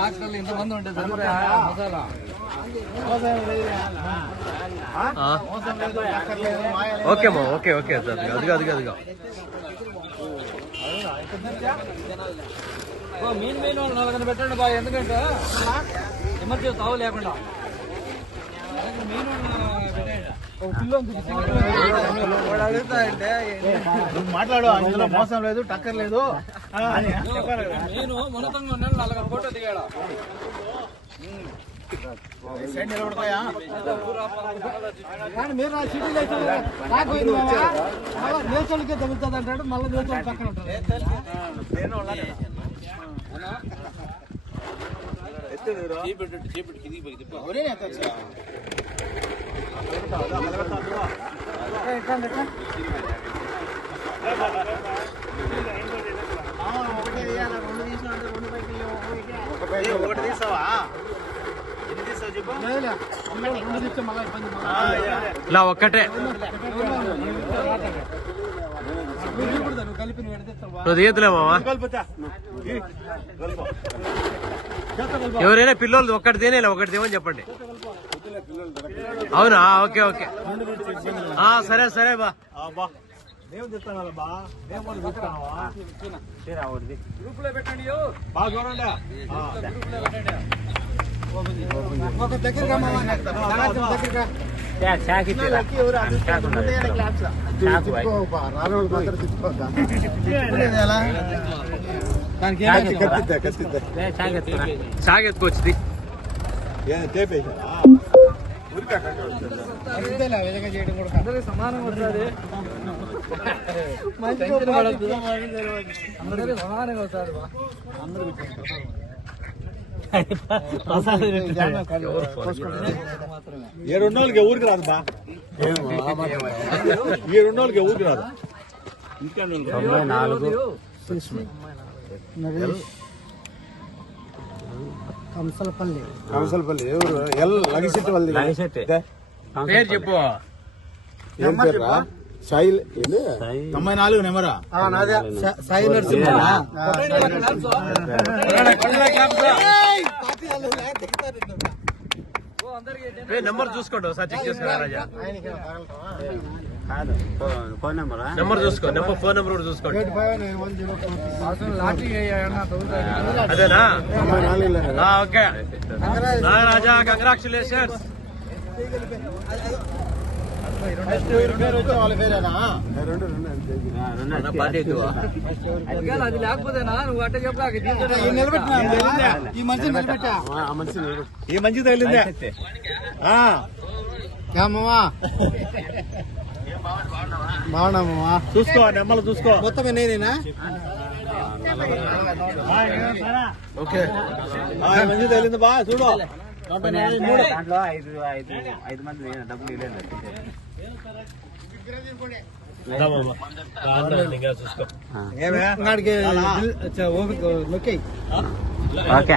డాక్టర్లు ఇంతమంది ఉంటే మసాలా ఓకే అమ్మా ఓకే ఓకే సార్ అదిగా అదిగా అదిగా మీన్ వాళ్ళు నలుగురు పెట్టండి బాగా ఎందుకంటే ఎమర్జెన్సీ తావు లేకుండా మాట్లాడు అందులో మోసం లేదు టక్కర్ లేదు నేను ఉన్నతంగా ఉన్నాను 4 ఫోటో దిగాడు మీరు నా సిటీలో అయితే నాకు నేర్చులకే తగ్గుతుంది అంటాడు మళ్ళీ నేర్చులు పక్కన ఉంటాడు ఒకటి తీసావా ఇలా ఒక్కటే నువ్వు తీయలేమావా ఎవరైనా పిల్లలు ఒక్కటి తినేలా ఒకటి తేమని చెప్పండి అవునా ఓకే ఓకే సరే సరే బా గ్రూప్ లో పెట్టండి ఒక దగ్గరగా సాగెత్తుకొచ్చింది చేయడం కూడా అందరికి సమానంగా వస్తుంది అందరికి సమానంగా వస్తుంది అందరూ ఈ 2 రోజులకి ఊరికి రాదు బా ఈ 2 రోజులకి ఊరికి రాదు ఇంకా 94 కంసలపల్లి ఎవరు లగిశెట్టి వాళ్ళది పేరు చెప్పు ఏం పేరు సాయి 94 నెంబరా సాయి నరసింహ నెంబర్ చూసుకోండి ఒకసారి చెక్ చేసుకోండి రాజా నెంబర్ చూసుకో ఫోన్ నెంబర్ కూడా చూసుకోండి అదేనా ఓకే రాజా కంగ్రాచులేషన్స్ అది లేకపోతేనా నువ్వు అట్ట చెప్పాక ఈ మంచి తగిలిందే బాగున్నామా చూసుకో నెమ్మలు చూసుకో మొత్తం నేనేనా ఓకే మంచి తగిలింది బా చూడు దాంట్లో 5 మంది డబ్బులు చూసుకో ఓకే